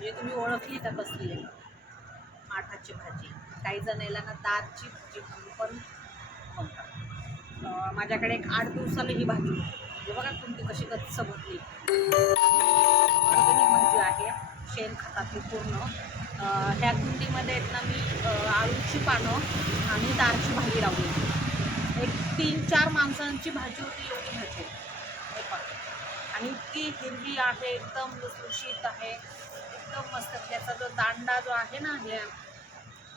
म्हणजे तुम्ही ओळखली तर कसली आहे? माठाची भाजी. काही जणायला ना दारची भाजी म्हणून पण म्हणतात. माझ्याकडे एक आठ दिवसाला ही भाजी होती. म्हणजे बघा तुमची कशी गच्च भरली. ऑर्गॅनिक भाजी आहे शेण खतातली पूर्ण. ह्या कुंडीमध्ये आहेत ना मी आळूची पानं आणि दारची भाजी लावली. एक तीन चार माणसांची भाजी होती एवढी भाजी. हे आणि इतकी हिरवी आहे एकदम लुसलुशीत आहे. एकदम मस्त. त्याचा जो दांडा जो आहे ना हे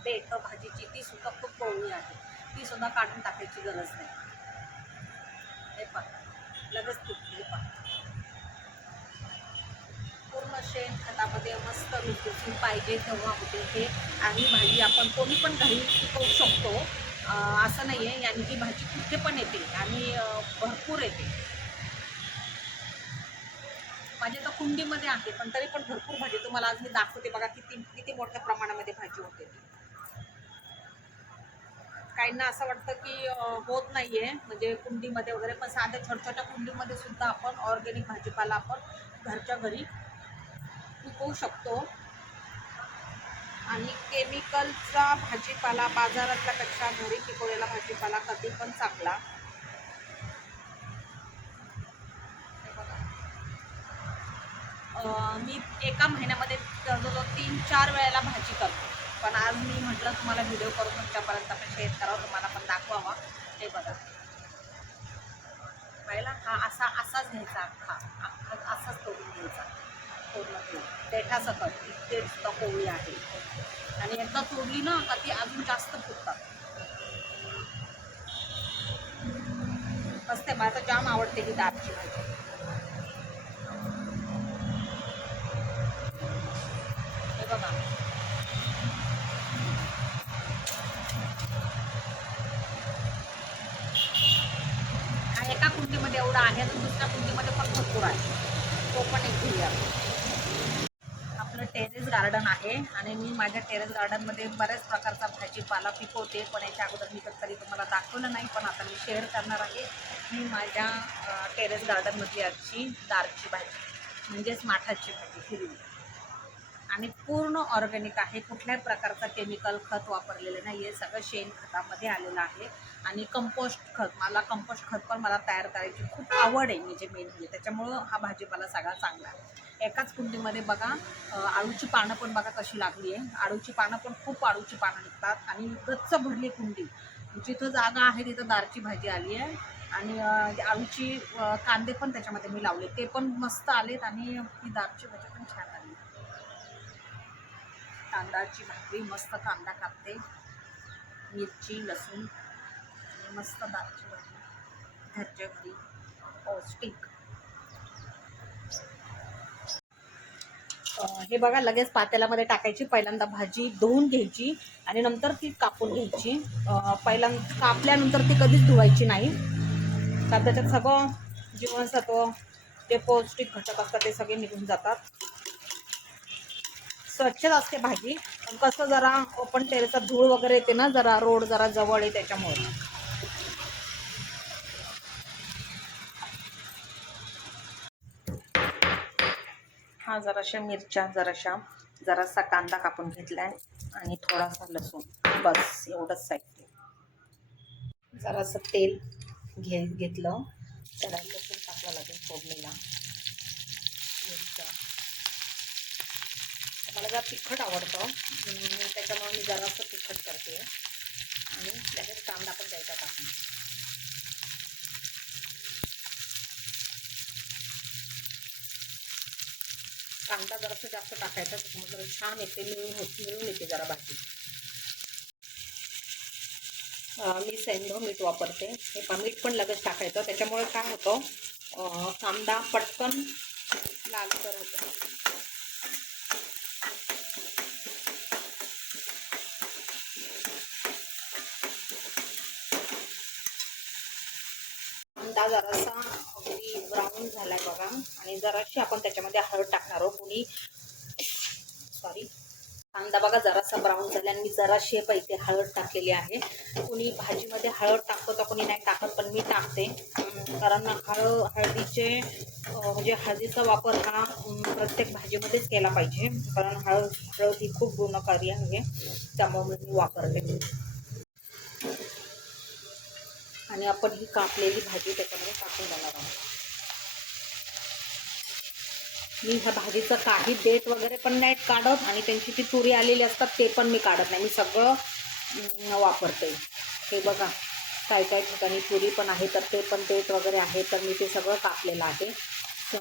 देठ भाजीची ती सुद्धा खूप कोवळी आहे. ती सुद्धा काढून टाकायची गरज नाही. हे पहा. लगेच तुटली हे पूर्ण शेण खतामध्ये मस्त लुसलुसीत पाहिजे तेव्हा होते हे. आणि भाजी आपण कोणी पण घरी पिकवू शकतो. असं नाही आहे आणि ही भाजी कुठे पण येते. आणि भरपूर येते. माझी तर कुंडीमध्ये आहे पण तरी पण भरपूर भाजी तुम्हाला आज मी दाखवते बघा किती किती मोठ्या प्रमाणामध्ये भाजी होते काहींना असं वाटतं की होत नाहीये म्हणजे कुंडीमध्ये वगैरे पण साध्या छोट्या छोट्या कुंडीमध्ये सुद्धा आपण ऑर्गॅनिक भाजीपाला आपण घरच्या घरी पिकवू शकतो. आणि केमिकलचा भाजीपाला बाजारातल्यापेक्षा घरी पिकवलेला भाजीपाला कधी पण चांगला हे बघा. अं, मी एका महिन्यामध्ये जवळजवळ तीन चार वेळेला भाजी करतो. पण आज मी म्हटलं तुम्हाला व्हिडिओ करून तुमच्यापर्यंत आपण शेअर करावं तुम्हाला पण दाखवावा. हे बघा. पहिला? हा असा असाच घ्यायचा अख्खा. अख्खा असाच तोडून घ्यायचा. पूर्ण देठासकट. इतके सुद्धा कोवळी आहे. आणि एकदा तोडली ना का ती अजून जास्त फुटतात. असते मला तर जाम आवडते ही दालची भाजी हे बघा हा एका कुंडीमध्ये एवढा आहे आणि दुसऱ्या कुंडीमध्ये पण भरपूर आहे. तो पण एक घेऊया आपलं टेरेस गार्डन आहे आणि मी माझ्या टेरेस गार्डनमध्ये बऱ्याच प्रकारचा भाजीपाला पिकवते. पण याच्या अगोदर मी कधी तुम्हाला दाखवलं नाही पण आता मी शेअर करणार आहे. मी माझ्या टेरेस गार्डनमधली आजची दारची भाजी म्हणजेच माठाची भाजी हिरवी. आणि पूर्ण ऑर्गॅनिक आहे. कुठल्याही प्रकारचा केमिकल खत वापरलेलं नाही आहे सगळं शेण खतामध्ये आलेलं आहे. आणि कंपोस्ट खत मला कंपोस्ट खत पण मला तयार करायची खूप आवड आहे म्हणजे मेन म्हणजे. त्याच्यामुळं हा भाजीपाला सगळा चांगला आहे. एकाच कुंडीमध्ये बघा आळूची पानं पण बघा कशी लागली आहे. आळूची पानं पण खूप आळूची पानं निघतात. आणि गच्च भरली कुंडी. जिथं जागा आहे तिथं दारची भाजी आली आहे. आणि आळूची कांदे पण त्याच्यामध्ये मी लावले. ते पण मस्त आलेत आणि ही दारची भाजी पण छान आली तांदळाची भाकरी मस्त कांदा कापते. मिरची लसूण आणि मस्त दालची भाजी. घरच्या घरी. पौष्टिक. हे बघा लगेच पातेल्यामध्ये टाकायची. पहिल्यांदा भाजी धुवून घ्यायची आणि नंतर ती कापून घ्यायची. पहिल्यांदा कापल्यानंतर ती कधीच धुवायची नाही. कारण त्याच्यात सगळं जीवनसत्व जे पौष्टिक घटक असतात ते सगळे निघून जातात. स्वच्छच असते भाजी. पण कसं जरा ओपन टेरेचा धूळ वगैरे येते ना जरा रोड जरा जवळ आहे त्याच्यामुळे. हा जराशा मिरच्या जराशा जरासा कांदा कापून घेतलाय आणि थोडासा लसूण. बस एवढंच साहित्य जरासं तेल घे घेतलं. त्याला लसूण टाकला लागेल फोडणीला. मिरच्या. मला जरा तिखट आवडतं. त्याच्यामुळे मी जरासं तिखट करते. आणि त्याच्यात कांदा पण द्यायचा टाकून. कांदा जरासं जास्त टाकायचा त्याच्यामुळे जरा छान येते. मिळून होत मिळून येते जरा भाजी. मी सेंधव मीठ वापरते. हे पा मीठ पण लगेच टाकायचं. त्याच्यामुळे काय होतं कांदा पटकन लालसर होतो कांदा जरासा अगदी ब्राऊन झाला आहे बघा. आणि जराशी आपण त्याच्यामध्ये हळद टाकणार आहोत. कुणी? सॉरी कांदा बघा जरासा ब्राऊन झाला आणि मी जराशी शेप इथे हळद टाकलेली आहे. कुणी भाजीमध्ये हळद टाकतो तर कोणी नाही टाकत पण मी टाकते. कारण हळद हळदीचे म्हणजे हळदीचा वापर हा प्रत्येक भाजीमध्येच केला पाहिजे. कारण हळद हळद ही खूप गुणकारी आहे. त्यामुळे मी वापरते. आणि आपण ही कापलेली भाजी त्याच्यामध्ये टाकून देणार आहोत. मी ह्या भाजीचं काही देठ वगैरे पण नाही काढत आणि त्यांची ती तुरी आलेली असतात ते पण मी काढत नाही. मी सगळं वापरते. हे बघा काय काय ठिकाणी तुरी पण आहे तर ते पण देठ वगैरे आहे तर मी ते सगळं कापलेलं आहे. तर,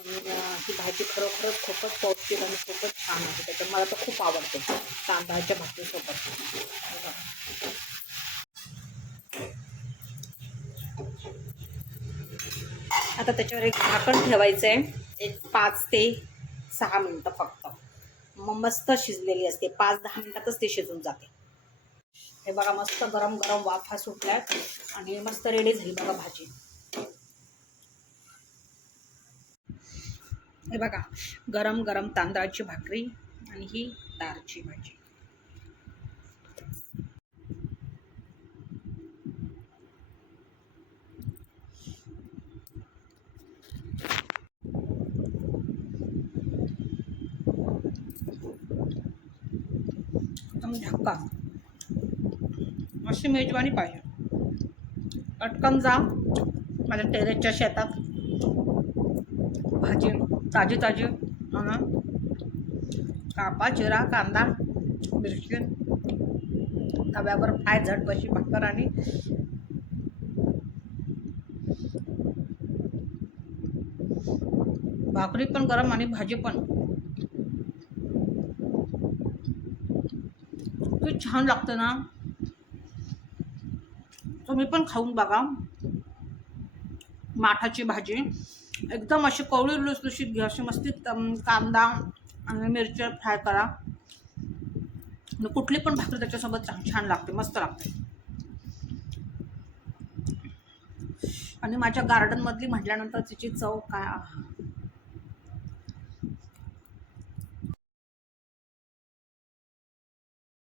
ही भाजी खरोखरच खूपच पौष्टिक आणि खूपच छान आहे. त्याच्यात मला तर खूप आवडते तांदळाच्या भाजीसोबत हे बघा. आता त्याच्यावर एक झाकण ठेवायचं आहे. एक पाच ते सहा मिनटं फक्त. मग मस्त शिजलेली असते. पाच दहा मिनटातच ते शिजून जाते. हे बघा मस्त गरम गरम वाफा सुटल्या आणि मस्त रेडी झाली बघा भाजी. हे बघा गरम गरम तांदळाची भाकरी आणि ही दारची भाजी. म्हणजे एकदम झक्का अशी मेजवानी पाहिजे. पटकन जा. माझ्या टेरेसच्या शेतात. भाजी ताजी ताजी. आणा कापा चिरा कांदा मिरची. तव्यावर फ्राय झटपशी भाकर आणि भाकरी पण गरम आणि भाजी पण. इतकी छान लागतं ना. तुम्ही पण खाऊन बघा. माठाची भाजी. एकदम अशी कवळी लुसलुशीत घ्या अशी मस्ती कांदा आणि मिरच्या फ्राय करा. कुठली पण भाकरी त्याच्यासोबत छान छान लागते मस्त लागते. आणि माझ्या गार्डनमधली म्हटल्यानंतर तिची चव काय